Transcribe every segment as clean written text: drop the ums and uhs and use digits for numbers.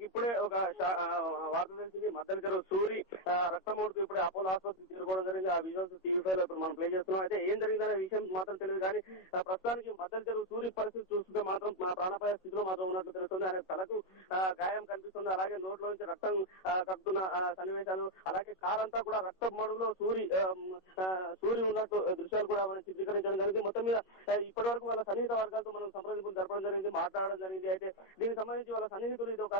మనకి ఇప్పుడే ఒక వార్త తెలిసింది. మద్దతు చెరువు సూరి రక్తమూడుతూ ఇప్పుడే అపోలో ఆసుపత్రికి చేరుకోవడం జరిగింది. ఆ విజువల్స్ టీవీ ఫైవ్ లో ఇప్పుడు మనం ప్లే చేస్తున్నాం. అయితే ఏం జరిగిందనే విషయం మాత్రం తెలియదు కానీ ప్రస్తుతానికి మద్దతు చెరువు సూరి పరిస్థితి చూస్తుంటే మాత్రం ప్రాణాపాయ స్థితిలో మాత్రం ఉన్నట్టు తెలుస్తుంది. ఆయన తలకు గాయం కనిపిస్తుంది. అలాగే నోట్లో నుంచి రక్తం కక్కుతున్న సన్నివేశాలు, అలాగే కారంతా కూడా రక్త మడుగులో సూరి ఉన్నట్టు దృశ్యాలు కూడా మనం చిత్రీకరించడం జరిగింది. మొత్తం మీద ఇప్పటి వరకు వాళ్ళ సన్నిహిత వర్గాలతో మనం సంప్రదింపులు జరపడం జరిగింది, మాట్లాడడం జరిగింది. అయితే దీనికి సంబంధించి వాళ్ళ సన్నిహితులు ఇది ఒక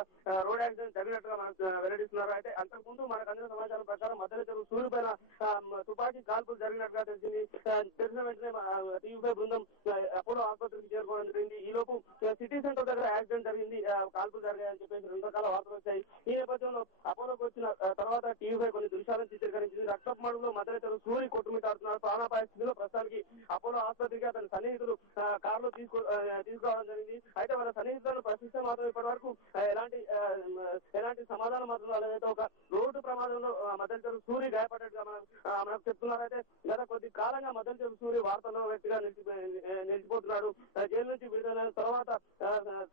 రోడ్ యాక్సిడెంట్ జరిగినట్టుగా మనకు వెల్లడిస్తున్నారు. అయితే అంతకుముందు మనకు అందిన సమాచారం ప్రకారం మద్దతు చెరువు సూరి పైన తుపాకీ కాల్పులు జరిగినట్టుగా తెలిసింది. తెలిసిన వెంటనే టీవీ బృందం అపోలో ఆసుపత్రికి చేరుకోవడం జరిగింది. ఈ లోపు సిటీ సెంటర్ దగ్గర యాక్సిడెంట్ జరిగింది, కాల్పులు జరిగాయని చెప్పేసి 2 రకాల వార్తలు వచ్చాయి. ఈ నేపథ్యంలో అపోలోకి వచ్చిన తర్వాత టీవీ కొన్ని దృశ్యాలను చిత్రీకరించింది. రక్తపు మడుగులో మద్దతు చెరువు సూరి కొట్టుమిట్టాడుతున్నారు. ప్రాణాపాయ స్థితిలో ప్రస్తుతానికి అపోలో ఆసుపత్రికి అతని సన్నిహితులు కారులో తీసుకురావడం జరిగింది. అయితే వాళ్ళ సన్నిహితులను ప్రశ్నిస్తే మాత్రం ఇప్పటి వరకు ఎలాంటి సమాధానం మాత్రం అలాగైతే ఒక రోడ్డు ప్రమాదంలో మద్దతు చెరువు సూరి గాయపడ్డట్టుగా మనకు చెప్తున్నారు. అయితే గత కొద్ది కాలంగా మద్దతు చెరువు సూరి వార్తల్లో వ్యక్తిగా నిలిచిపోతున్నాడు. జైలు నుంచి విడుదలైన తర్వాత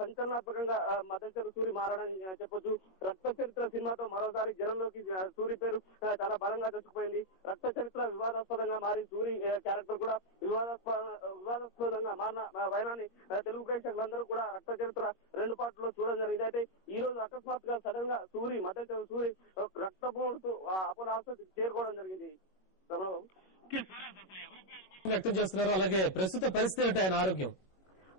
సంచలనాత్మకంగా మద్దతు చెరువు సూరి మారని చెప్పొచ్చు. రక్త చరిత్ర సినిమాతో మరోసారి జనంలోకి సూరి పేరు చాలా బలంగా తెచ్చుకుపోయింది. రక్త చరిత్ర వివాదాస్పదంగా మారి సూరి క్యారెక్టర్ కూడా వివాదాస్పదంగా మారిన వైనాన్ని తెలుగు ప్రేక్షకులందరూ కూడా రక్త చరిత్ర 2 పార్టీలో చూడడం జరిగింది. అయితే ఈ రోజు అకస్మాత్తుగా సడన్ గా మద్దతు చెరువు సూరి రక్తపోటుతో అపోలో ఆసుపత్రికి చేరుకోవడం జరిగింది. వ్యక్తం చేస్తున్నారు. అలాగే ప్రస్తుత పరిస్థితి ఏంటి ఆయన ఆరోగ్యం?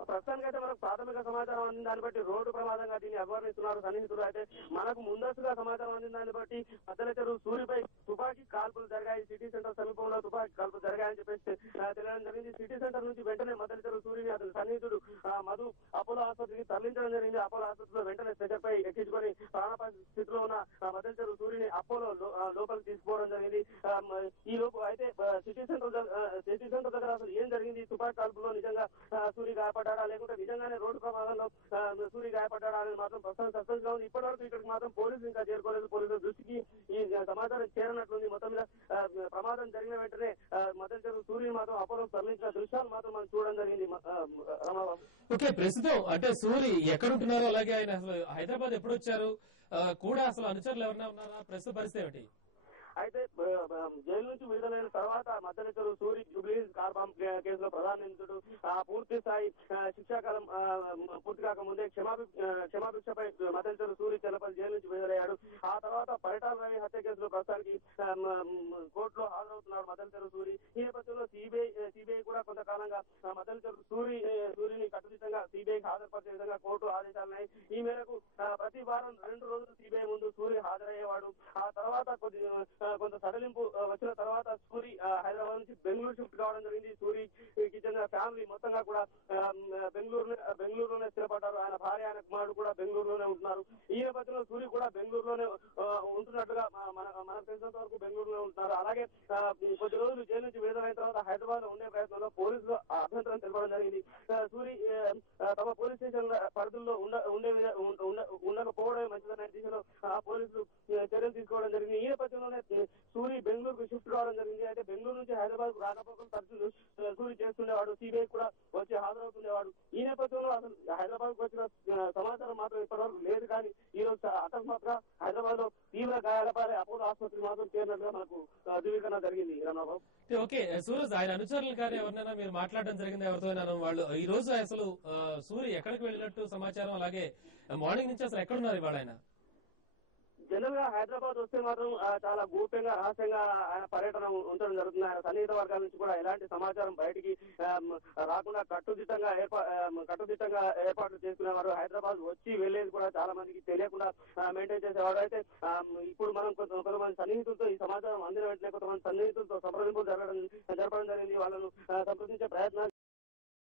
ప్రస్తుతానికి అయితే మనకు ప్రాథమిక సమాచారం అందిన దాన్ని బట్టి రోడ్డు ప్రమాదంగా దీన్ని అభివర్ణిస్తున్నారు సన్నిహితులు. అయితే మనకు ముందస్తుగా సమాచారం అందిన దాన్ని బట్టి మద్దతు చెరువు సూరిపై తుపాకీ కాల్పులు జరిగాయి, సిటీ సెంటర్ సమీపంలో తుపాకీ కాల్పులు జరిగాయని చెప్పేసి తెలియడం జరిగింది. సిటీ సెంటర్ నుంచి వెంటనే మద్దతు చెరువు సూరిని అతని సన్నిహితుడు మధు అపోలో ఆసుపత్రికి తరలించడం జరిగింది. అపోలో ఆసుపత్రిలో వెంటనే స్ట్రెచర్ పై ఎక్కించుకొని ప్రాణాపాయ స్థితిలో ఉన్న మద్దతు చెరువు సూరిని అపోలో లోపలికి తీసుకోవడం జరిగింది. ఈ లోపు అయితే సిటీ సెంటర్ దగ్గర అసలు ఏం జరిగింది, తుపాకీ కాల్పులో నిజంగా సూరి గాయపడ్డాడా లేకుంటే నిజంగానే రోడ్డు ప్రమాదంలో సూరి గాయపడ్డాడా అనేది మాత్రం ప్రస్తుతం సస్పెన్స్ గా ఉంది. ఇప్పటి వరకు ఇక్కడికి మాత్రం పోలీసులు ఇంకా చేరుకోలేదు. పోలీసుల దృష్టికి ఈ సమాచారం చేరినట్లుంది. మొత్తం మీద ప్రమాదం జరిగిన వెంటనే మద్దతు చెరువు సూరిని మాత్రం అపోలో తరలించిన దృశ్యాలు మాత్రం మనం చూడడం జరిగింది. రమాబాబు, ఓకే, ప్రస్తుతం అంటే సూరి ఎక్కడుంటున్నారు, అలాగే ఆయన అసలు హైదరాబాద్ ఎప్పుడు వచ్చారు కూడా, అసలు అనుచరులు ఎవరైనా ఉన్నారా, ప్రస్తుత పరిస్థితి ఏమిటి? అయితే జైలు నుంచి విడుదలైన తర్వాత మద్దతు చెరువు సూరి జూబ్లీహిల్స్ కార్ బాంబ్ కేసులో ప్రధాన నిందితుడు పూర్తి స్థాయి శిక్షాకాలం పూర్తి కాకముందే క్షమాభిక్షపై మద్దతు చెరువు సూరి చెల్లపల్లి జైలు నుంచి విడుదలయ్యాడు. ఆ తర్వాత పరిటాల రవి హత్య కేసులో ప్రస్తుతానికి కోర్టులో హాజరవుతున్నాడు మద్దతు చెరువు సూరి. ఈ నేపథ్యంలో సిబిఐ కూడా కొంతకాలంగా మద్దతు చెరువు సూరిని కట్టుదిట్టంగా సిబిఐకి హాజరుపరిచే విధంగా కోర్టు ఆదేశాలున్నాయి. ఈ మేరకు ప్రతి వారం 2 రోజులు సిబిఐ ముందు సూరి హాజరయ్యేవాడు. ఆ తర్వాత కొంత సడలింపు వచ్చిన తర్వాత సూరి హైదరాబాద్ నుంచి బెంగళూరు షిఫ్ట్ కావడం జరిగింది. సూరికి చెందిన ఫ్యామిలీ మొత్తంగా కూడా బెంగళూరులోనే స్థిరపడ్డారు. ఆయన భార్య, ఆయన కుమారుడు కూడా బెంగళూరులోనే ఉంటున్నారు. ఈ నేపథ్యంలో సూరి కూడా బెంగళూరులోనే ఉంటున్నట్టుగా మనకు తెలిసినంత వరకు బెంగళూరులో ఉంటున్నారు. అలాగే కొద్ది రోజులు జైలు నుంచి విడుదలైన తర్వాత హైదరాబాద్ లో ఉండే ప్రయత్నంలో పోలీసులు అభ్యంతరం తెలపడం జరిగింది. సూరి తమ పోలీస్ స్టేషన్ పరిధుల్లో ఉండకపోవడమే మంచిదనే దిశలో పోలీసులు చర్యలు తీసుకోవడం జరిగింది. ఈ నేపథ్యంలోనే సూరి బెంగళూరుకు షిఫ్ట్ కావడం జరిగింది. అయితే బెంగళూరు నుంచి హైదరాబాద్ కు రాకపోకలు తరచూ సూరి చేస్తుండేవాడు. సిబిఐ కూడా వచ్చి హాజరవుతుండేవాడు. ఈ నేపథ్యంలో అసలు హైదరాబాద్ కు వచ్చిన సమాచారం మాత్రం ఇప్పటివరకు లేదు. కానీ ఈ రోజు అకస్మాత్తుగా హైదరాబాద్ లో తీవ్ర గాయాలపై అపోలో ఆసుపత్రి మాత్రం చేరినట్టుగా మనకు ధృవీకరణ జరిగింది. రామాబాబు, ఓకే, సూరజ్ ఆయన అనుచరులు కానీ ఎవరినైనా మీరు మాట్లాడడం జరిగింది ఎవరితో? వాళ్ళు ఈ రోజు అసలు సూరి ఎక్కడికి వెళ్ళినట్టు సమాచారం, అలాగే మార్నింగ్ నుంచి అసలు ఎక్కడున్నారు ఇవాళ ఆయన? జనరల్ గా హైదరాబాద్ వస్తే మాత్రం చాలా గోప్యంగా రహస్యంగా ఆయన పర్యటన ఉంచడం జరుగుతుంది. ఆయన సన్నిహిత వర్గాల నుంచి కూడా ఎలాంటి సమాచారం బయటికి రాకుండా కట్టుదిట్టంగా ఏర్పాట్లు చేసుకునేవారు. హైదరాబాద్ వచ్చి వెళ్లేది కూడా చాలా మందికి తెలియకుండా మెయింటైన్ చేసేవాడు. అయితే ఇప్పుడు మనం కొంతమంది సన్నిహితులతో ఈ సమాచారం అందిన వెంటనే కొంతమంది సన్నిహితులతో సంప్రదింపులు జరపడం జరిగింది. వాళ్ళను సంప్రదించే ప్రయత్నాలు